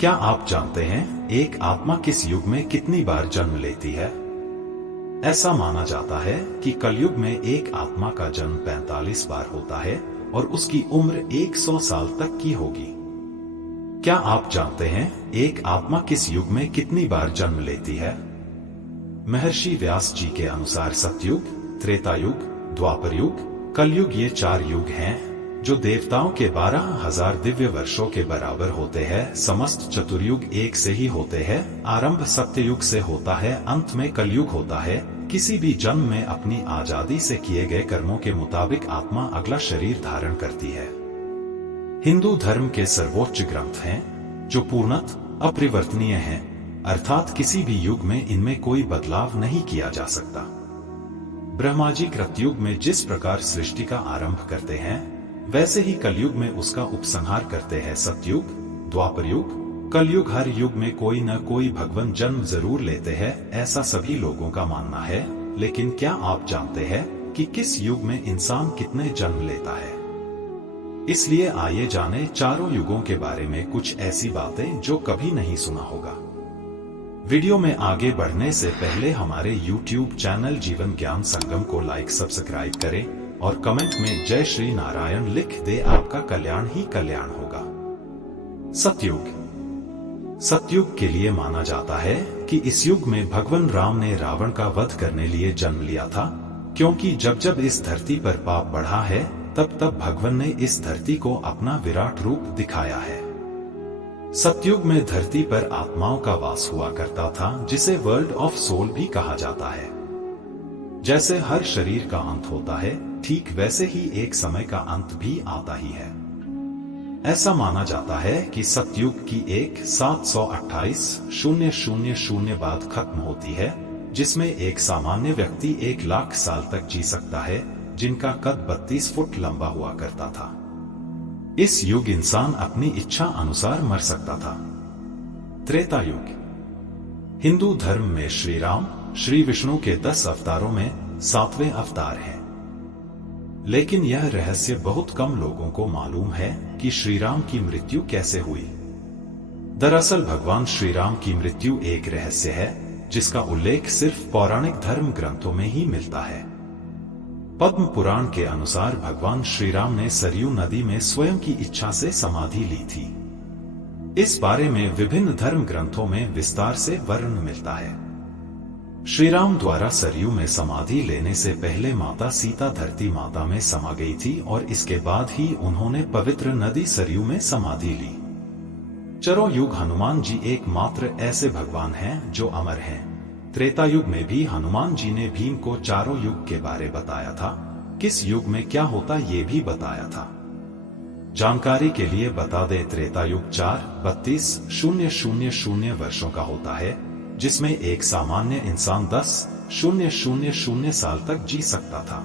क्या आप जानते हैं एक आत्मा किस युग में कितनी बार जन्म लेती है? ऐसा माना जाता है कि कलयुग में एक आत्मा का जन्म 45 बार होता है और उसकी उम्र 100 साल तक की होगी। क्या आप जानते हैं एक आत्मा किस युग में कितनी बार जन्म लेती है? महर्षि व्यास जी के अनुसार सतयुग, त्रेता युग, द्वापर युग, कलयुग ये 4 युग हैं जो देवताओं के 12,000 दिव्य वर्षों के बराबर होते हैं। समस्त चतुर्युग एक से ही होते हैं। आरंभ सत्ययुग से होता है, अंत में कलयुग होता है। किसी भी जन्म में अपनी आजादी से किए गए कर्मों के मुताबिक आत्मा अगला शरीर धारण करती है। हिंदू धर्म के सर्वोच्च ग्रंथ हैं जो पूर्णतः अपरिवर्तनीय हैं, अर्थात किसी भी युग में इनमें कोई बदलाव नहीं किया जा सकता। ब्रह्मा जी कृतयुग में जिस प्रकार सृष्टि का आरंभ करते हैं वैसे ही कलयुग में उसका उपसंहार करते हैं। सतयुग, द्वापर युग, कलयुग, हर युग में कोई न कोई भगवान जन्म जरूर लेते हैं, ऐसा सभी लोगों का मानना है। लेकिन क्या आप जानते हैं कि किस युग में इंसान कितने जन्म लेता है? इसलिए आइए जाने चारों युगों के बारे में कुछ ऐसी बातें जो कभी नहीं सुना होगा। वीडियो में आगे बढ़ने से पहले हमारे YouTube चैनल जीवन ज्ञान संगम को लाइक, सब्सक्राइब करें और कमेंट में जय श्री नारायण लिख दे। आपका कल्याण ही कल्याण होगा। सतयुग। सतयुग के लिए माना जाता है कि इस युग में भगवान राम ने रावण का वध करने लिए जन्म लिया था, क्योंकि जब जब इस धरती पर पाप बढ़ा है तब तब भगवान ने इस धरती को अपना विराट रूप दिखाया है। सतयुग में धरती पर आत्माओं का वास हुआ करता था, जिसे वर्ल्ड ऑफ सोल भी कहा जाता है। जैसे हर शरीर का अंत होता है, ठीक वैसे ही एक समय का अंत भी आता ही है। ऐसा माना जाता है कि सतयुग की एक 728,000 बाद खत्म होती है, जिसमें एक सामान्य व्यक्ति 1,00,000 साल तक जी सकता है, जिनका कद 32 फुट लंबा हुआ करता था। इस युग इंसान अपनी इच्छा अनुसार मर सकता था। त्रेता युग। हिंदू धर्म में श्री राम, श्री विष्णु के 10 अवतारों में 7वें अवतार हैं। लेकिन यह रहस्य बहुत कम लोगों को मालूम है कि श्री राम की मृत्यु कैसे हुई। दरअसल भगवान श्री राम की मृत्यु एक रहस्य है जिसका उल्लेख सिर्फ पौराणिक धर्म ग्रंथों में ही मिलता है। पद्म पुराण के अनुसार भगवान श्री राम ने सरयू नदी में स्वयं की इच्छा से समाधि ली थी। इस बारे में विभिन्न धर्म ग्रंथों में विस्तार से वर्णन मिलता है। श्री राम द्वारा सरयू में समाधि लेने से पहले माता सीता धरती माता में समा गई थी और इसके बाद ही उन्होंने पवित्र नदी सरयू में समाधि ली। चारों युग हनुमान जी एकमात्र ऐसे भगवान हैं जो अमर हैं। त्रेता युग में भी हनुमान जी ने भीम को चारों युग के बारे बताया था, किस युग में क्या होता ये भी बताया था। जानकारी के लिए बता दें, त्रेता युग 4,32,000 वर्षों का होता है, जिसमें एक सामान्य इंसान 10,000 साल तक जी सकता था।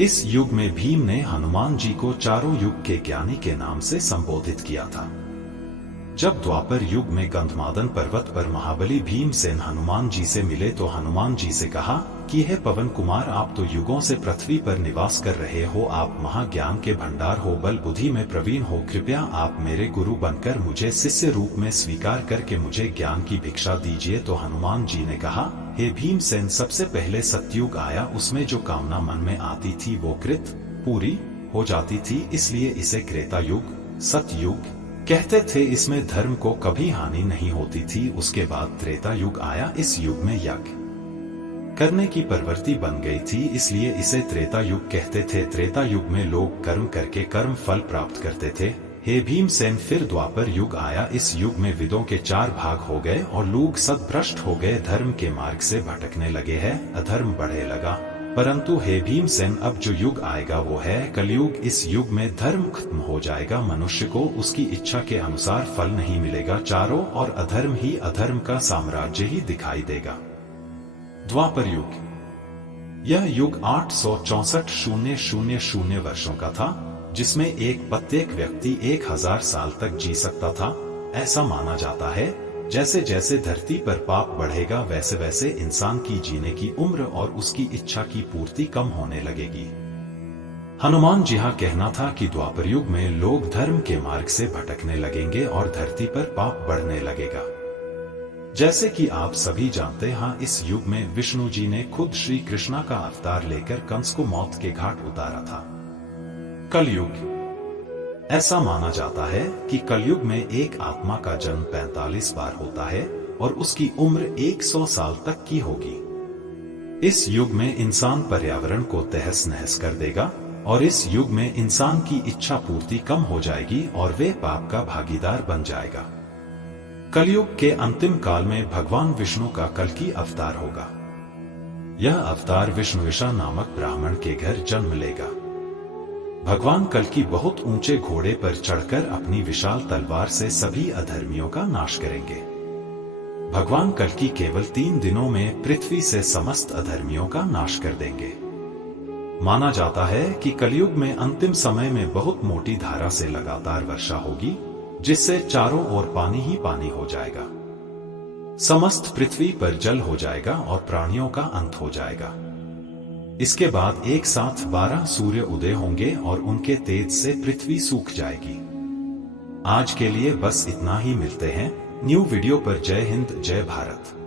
इस युग में भीम ने हनुमान जी को चारों युग के ज्ञानी के नाम से संबोधित किया था। जब द्वापर युग में गंधमादन पर्वत पर महाबली भीमसेन हनुमान जी से मिले तो हनुमान जी से कहा कि हे पवन कुमार, आप तो युगों से पृथ्वी पर निवास कर रहे हो, आप महाज्ञान के भंडार हो, बल बुद्धि में प्रवीण हो, कृपया आप मेरे गुरु बनकर मुझे शिष्य रूप में स्वीकार करके मुझे ज्ञान की भिक्षा दीजिए। तो हनुमान जी ने कहा, हे भीमसेन, सबसे पहले सतयुग आया, उसमें जो कामना मन में आती थी वो कृत पूरी हो जाती थी, इसलिए इसे त्रेता युग, सतयुग कहते थे। इसमें धर्म को कभी हानि नहीं होती थी। उसके बाद त्रेता युग आया, इस युग में यज्ञ करने की प्रवृत्ति बन गई थी, इसलिए इसे त्रेता युग कहते थे। त्रेता युग में लोग कर्म करके कर्म फल प्राप्त करते थे। हे भीमसेन, फिर द्वापर युग आया, इस युग में वेदों के 4 भाग हो गए और लोग सद्भ्रष्ट हो गए, धर्म के मार्ग से भटकने लगे हैं, अधर्म बढ़ने लगा। परंतु हे भीमसेन, अब जो युग आएगा वो है कलयुग। इस युग में धर्म खत्म हो जाएगा, मनुष्य को उसकी इच्छा के अनुसार फल नहीं मिलेगा, चारों और अधर्म ही अधर्म का साम्राज्य ही दिखाई देगा। द्वापर युग। यह युग 864,000 वर्षों का था, जिसमें एक प्रत्येक व्यक्ति 1,000 साल तक जी सकता था। ऐसा माना जाता है जैसे जैसे धरती पर पाप बढ़ेगा वैसे वैसे इंसान की जीने की उम्र और उसकी इच्छा की पूर्ति कम होने लगेगी। हनुमान जी का कहना था कि द्वापर युग में लोग धर्म के मार्ग से भटकने लगेंगे और धरती पर पाप बढ़ने लगेगा। जैसे कि आप सभी जानते हैं, इस युग में विष्णु जी ने खुद श्री कृष्णा का अवतार लेकर कंस को मौत के घाट उतारा था। कलयुग। ऐसा माना जाता है कि कलयुग में एक आत्मा का जन्म 45 बार होता है और उसकी उम्र 100 साल तक की होगी। इस युग में इंसान पर्यावरण को तहस नहस कर देगा और इस युग में इंसान की इच्छा पूर्ति कम हो जाएगी और वे पाप का भागीदार बन जाएगा। कलयुग के अंतिम काल में भगवान विष्णु का कल्कि अवतार होगा। यह अवतार विष्णुविषा नामक ब्राह्मण के घर जन्म लेगा। भगवान कल्कि बहुत ऊंचे घोड़े पर चढ़कर अपनी विशाल तलवार से सभी अधर्मियों का नाश करेंगे। भगवान कल्कि केवल 3 दिनों में पृथ्वी से समस्त अधर्मियों का नाश कर देंगे। माना जाता है कि कलयुग में अंतिम समय में बहुत मोटी धारा से लगातार वर्षा होगी, जिससे चारों ओर पानी ही पानी हो जाएगा। समस्त पृथ्वी पर जल हो जाएगा और प्राणियों का अंत हो जाएगा। इसके बाद एक साथ 12 सूर्य उदय होंगे और उनके तेज से पृथ्वी सूख जाएगी। आज के लिए बस इतना ही। मिलते हैं न्यू वीडियो पर। जय हिंद, जय भारत।